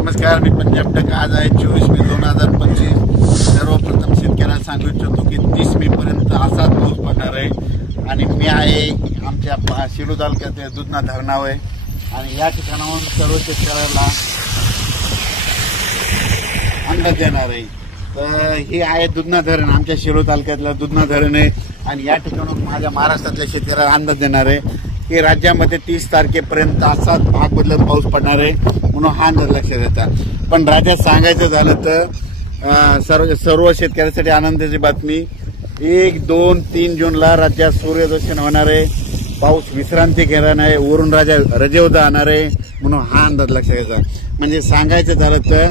नमस्कार, मी पंजाब टक. आज आहे 24 मे 2025. सर्वप्रथम शेतकऱ्याला सांगू इच्छितो की 30 मे पर्यंत असाच पाऊस पडणार आहे आणि मी आहे आमच्या शिरूर तालुक्यात दुधना धरणावर आहे आणि या ठिकाणाहून सर्व शेतकऱ्याला अंदाज देणार आहे. तर हे आहे दुधना धरण, आमच्या शिरूर तालुक्यातलं दुधना धरण आहे आणि या ठिकाणून माझ्या महाराष्ट्रातल्या शेतकऱ्याला अंदाज देणार आहे की राज्यामध्ये 30 तारखेपर्यंत असाच भाग बदलत पाऊस पडणार आहे म्हणून हा अंदाज लक्षात येतात. पण राज्यात सांगायचं झालं तर सर्व शेतकऱ्यांसाठी आनंदाची बातमी, 1, 2, 3 जूनला राज्यात सूर्यदर्शन होणार आहे, पाऊस विश्रांती घेणार आहे, वरून रजेवर जाणार आहे म्हणून हा अंदाज लक्षात येतात. म्हणजे सांगायचं झालं तर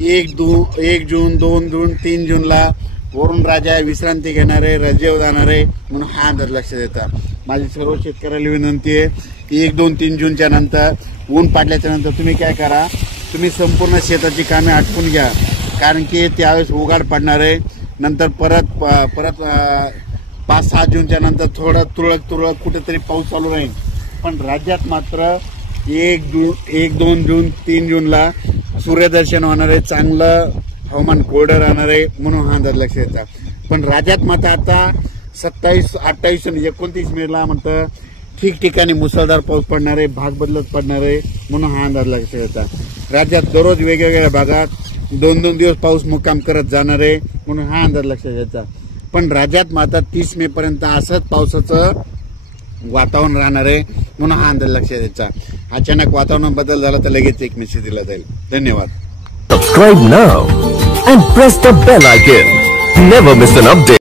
1 जून, 2 जून, 3 जूनला वरून राजा विश्रांती घेणार आहे, रजेवर जाणार आहे म्हणून हा अंदाज लक्षात येतात. माझी सर्व शेतकऱ्याला विनंती आहे, 1, 2, 3 जूनच्या नंतर ऊन पाडल्याच्या नंतर तुम्ही काय करा, तुम्ही संपूर्ण शेताची कामे आटपून घ्या, कारण की त्यावेळेस उघाड पडणार आहे. नंतर परत 5-6 जूनच्या नंतर थोडं तुरळक कुठेतरी पाऊस चालू राहील. पण राज्यात मात्र 1, 2 जून, 3 जूनला सूर्यदर्शन होणार आहे, चांगलं हवामान कोरडं राहणार आहे म्हणून हा अंदाज लक्षात येतात. पण राज्यात मात्र आता 27, 28 आणि 29 मेला म्हणतं ठिकठिकाणी मुसळधार पाऊस पडणार आहे, भाग बदलत पडणार आहे म्हणून हा अंदाज लक्षात येतात. राज्यात दररोज वेगवेगळ्या भागात 2-2 दिवस पाऊस मुक्काम करत जाणार आहे म्हणून हा अंदाज लक्षात येतात. पण राज्यात मात्र 30 मे पर्यंत असंच पावसाचं वातावरण राहणार आहे म्हणून हा अंदाज लक्षात येतात. अचानक वातावरण बदल झाला तर लगेच एक मेसेज दिला जाईल. धन्यवाद. Subscribe now and press the bell icon. Never miss an update.